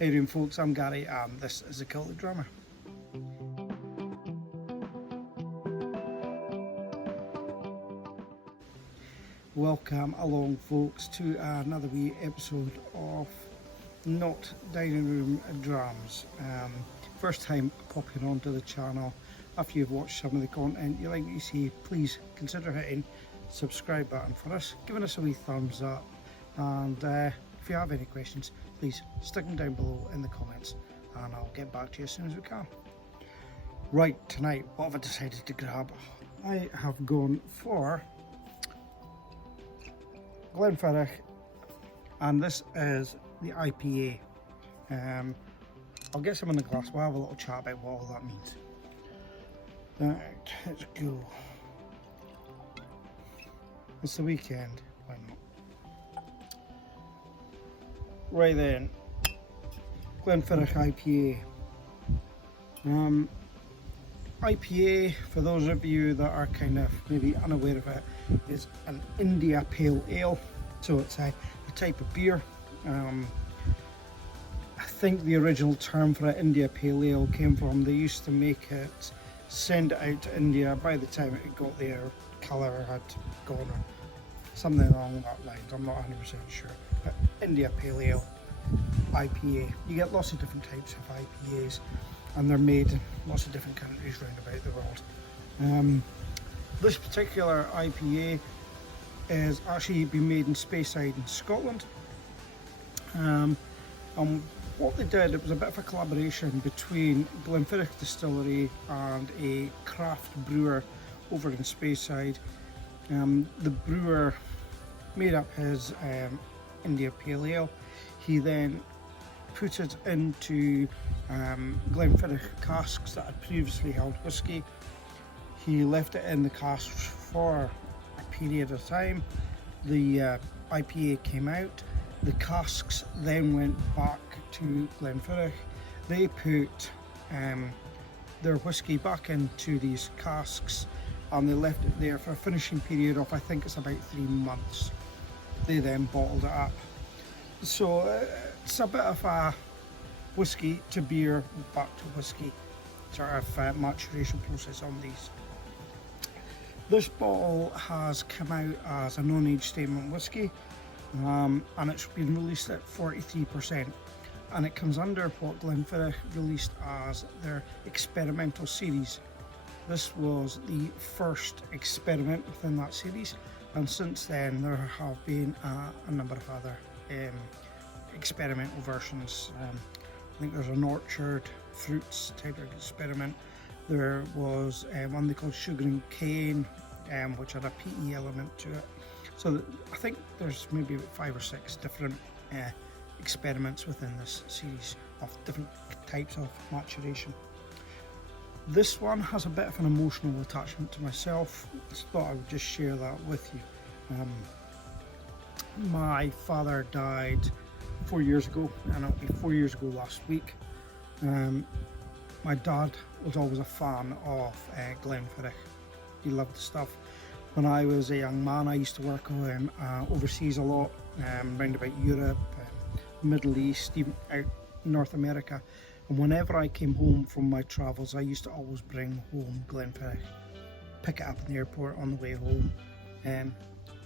Hey doing folks, I'm Gary and this is the Celtic Drama. Welcome along folks to another wee episode of Not Dining Room Drams. First time popping onto the channel. After you've watched some of the content you like to see, please consider hitting the subscribe button for us, giving us a wee thumbs up, and if you have any questions please stick them down below in the comments and I'll get back to you as soon as we can. Right, tonight what have I decided to grab? I have gone for Glenfiddich, and this is the IPA. I'll get some in the glass, we'll have a little chat about what all that means. Right, let's go. It's the weekend, why not? Right then, Glenfiddich IPA. IPA, for those of you that are kind of maybe unaware of it, is an India Pale Ale. So it's a type of beer. I think the original term for an India Pale Ale came from, they used to make it, send it out to India. By the time it got there, colour had gone or something along that lines. I'm not 100% sure. But India Pale Ale, IPA. You get lots of different types of IPAs and they're made in lots of different countries around about the world. This particular IPA is actually been made in Speyside in Scotland. And what they did, it was a bit of a collaboration between Glenfiddich Distillery and a craft brewer over in Speyside. The brewer made up his India Pale Ale. He then put it into Glenfiddich casks that had previously held whisky. He left it in the casks for a period of time. The IPA came out. The casks then went back to Glenfiddich. They put their whisky back into these casks and they left it there for a finishing period of, I think it's about 3 months. They then bottled it up. So it's a bit of a whisky to beer, back to whisky sort of maturation process on these. This bottle has come out as a non-age statement whisky, and it's been released at 43%, and it comes under what Glenfiddich released as their experimental series. This was the first experiment within that series, and since then there have been a number of other experimental versions. I think there's an orchard fruits type of experiment. There was one they called Sugar and Cane, which had a PE element to it. So I think there's maybe about 5 or 6 different experiments within this series of different types of maturation. This one has a bit of an emotional attachment to myself. I just thought I would just share that with you. My father died 4 years ago, and it'll be 4 years ago last week. My dad was always a fan of Glenfiddich. He loved the stuff. When I was a young man, I used to work overseas a lot, round about Europe, Middle East, even out North America. And whenever I came home from my travels, I used to always bring home Glenfiddich, pick it up in the airport on the way home.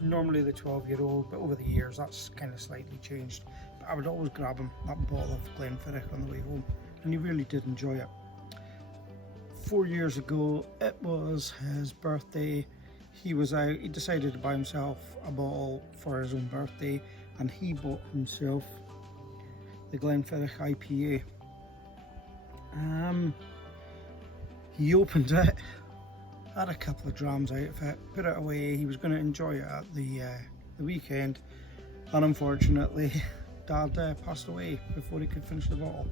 Normally the 12-year-old, but over the years that's kind of slightly changed. But I would always grab him that bottle of Glenfiddich on the way home, and he really did enjoy it. 4 years ago, it was his birthday. He was out, he decided to buy himself a bottle for his own birthday, and he bought himself the Glenfiddich IPA. He opened it, had a couple of drams out of it, put it away. He was going to enjoy it at the weekend, and unfortunately Dad passed away before he could finish the bottle.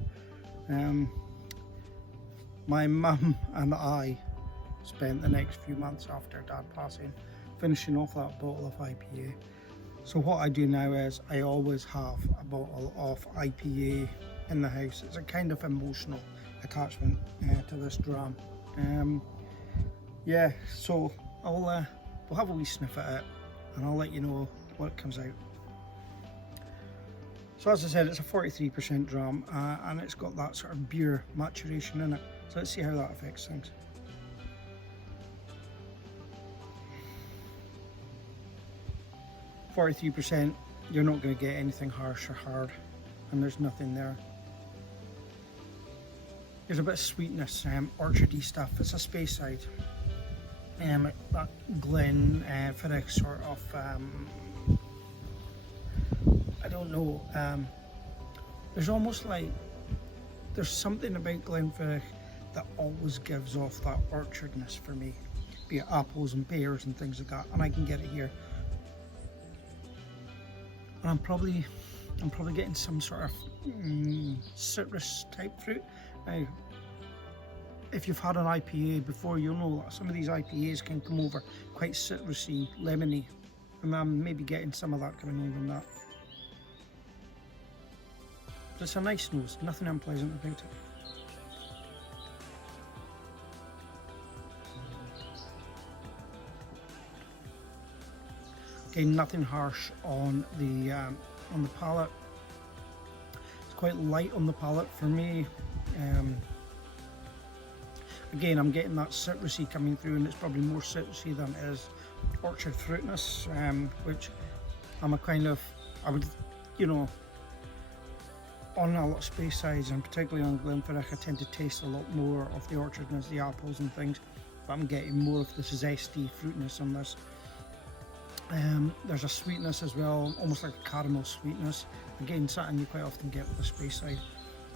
My mum and I spent the next few months after Dad passing finishing off that bottle of IPA. So what I do now is I always have a bottle of IPA in the house. It's a kind of emotional attachment to this dram. Yeah, so we'll have a wee sniff at it and I'll let you know what comes out. So as I said, it's a 43% dram, and it's got that sort of beer maturation in it. So let's see how that affects things. %, you're not going to get anything harsh or hard, and there's nothing there. There's a bit of sweetness, orchardy stuff. It's a Speyside, that Glenfiddich sort of, I don't know, there's almost like, there's something about Glenfiddich that always gives off that orchardness for me, be it apples and pears and things like that, and I can get it here. And I'm probably getting some sort of citrus type fruit. Now, if you've had an IPA before, you'll know that some of these IPAs can come over quite citrusy, lemony, and I'm maybe getting some of that coming over in that. But it's a nice nose, nothing unpleasant about it. Again, nothing harsh on the palate. It's quite light on the palate for me. Again, I'm getting that citrusy coming through, and it's probably more citrusy than it is orchard fruitness, which I'm a kind of, I would, you know, on a lot of Speysides and particularly on Glenfiddich, I tend to taste a lot more of the orchardness, the apples and things, but I'm getting more of this zesty fruitness on this. There's a sweetness as well, almost like a caramel sweetness. Again, something you quite often get with the Speyside,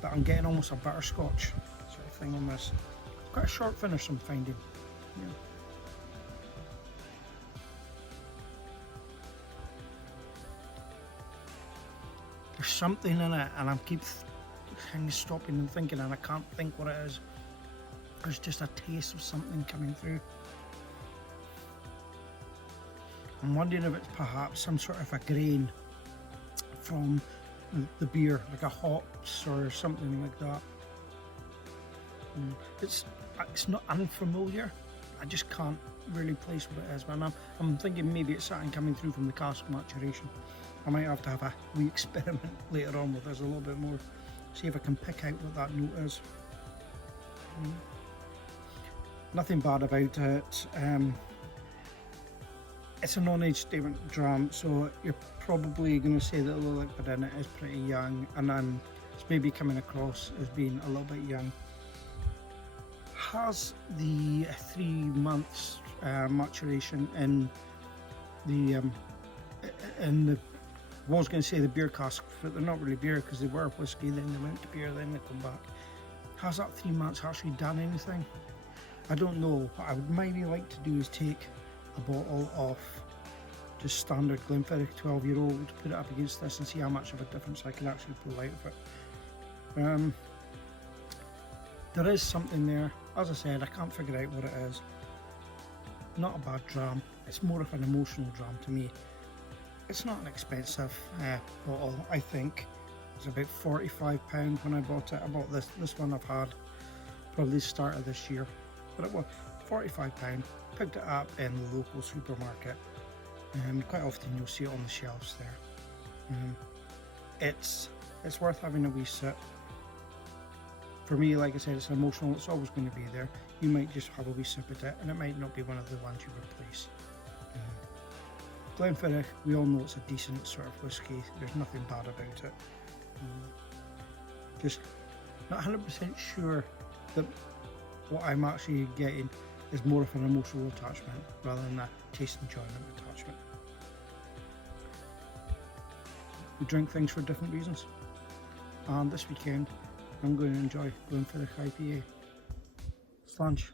but I'm getting almost a butterscotch sort of thing on this. Quite a short finish I'm finding. Yeah. There's something in it, and I keep kind of stopping and thinking, and I can't think what it is. There's just a taste of something coming through. I'm wondering if it's perhaps some sort of a grain from the beer, like a hops or something like that. It's not unfamiliar. I just can't really place what it is, but I'm thinking maybe it's something coming through from the cask maturation. I might have to have a wee experiment later on with this a little bit more, see if I can pick out what that note is. Nothing bad about it. It's a non-age statement dram, so you're probably going to say that the liquid in it is pretty young, and then it's maybe coming across as being a little bit young. Has the 3 months maturation in the I was going to say the beer cask, but they're not really beer because they were whiskey, then they went to beer, then they come back. Has that 3 months actually done anything? I don't know. What I would maybe like to do is take a bottle of just standard Glenfiddich 12-year-old, put it up against this and see how much of a difference I can actually pull out of it. There is something there. As I said, I can't figure out what it is. Not a bad dram. It's more of an emotional dram to me. It's not an expensive bottle. I think it was about £45 when I bought it. I bought this one I've had probably the start of this year, but it was £45. Picked it up in the local supermarket, and quite often you'll see it on the shelves there. It's worth having a wee sip. For me, like I said, it's emotional. It's always going to be there. You might just have a wee sip at it, and it might not be one of the ones you replace. Glenfiddich, we all know it's a decent sort of whiskey. There's nothing bad about it. Just not 100% sure that what I'm actually getting is more of an emotional attachment rather than a taste enjoyment attachment. We drink things for different reasons, and this weekend I'm going to enjoy Glenfiddich IPA. Slàinte.